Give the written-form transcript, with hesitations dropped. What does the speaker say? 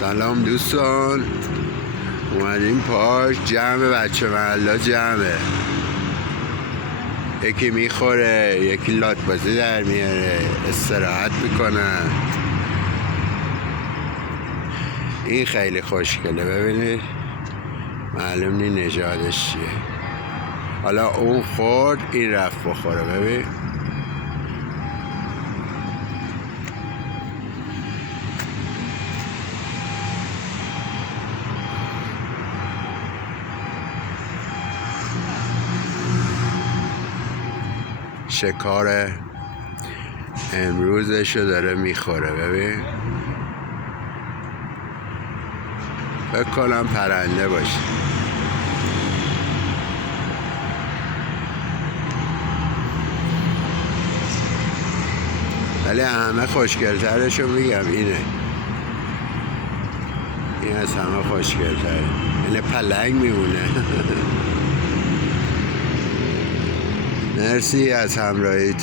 سلام دوستان، اومدیم پارک. جمع بچه محلا جمعه، یکی میخوره، یکی لات بازی در میاره، استراحت میکنن. این خیلی خوشگله، ببینید معلوم نی نژادش چیه. حالا اون خورد، این رفت بخوره. ببین شکار امروزشو داره میخوره. ببین فکر کنم پرنده باشه. ولی همه خوشگلترشو میگم اینه، این از همه خوشگلتره، یعنی پلنگ میمونه. مرسی از همراهیت.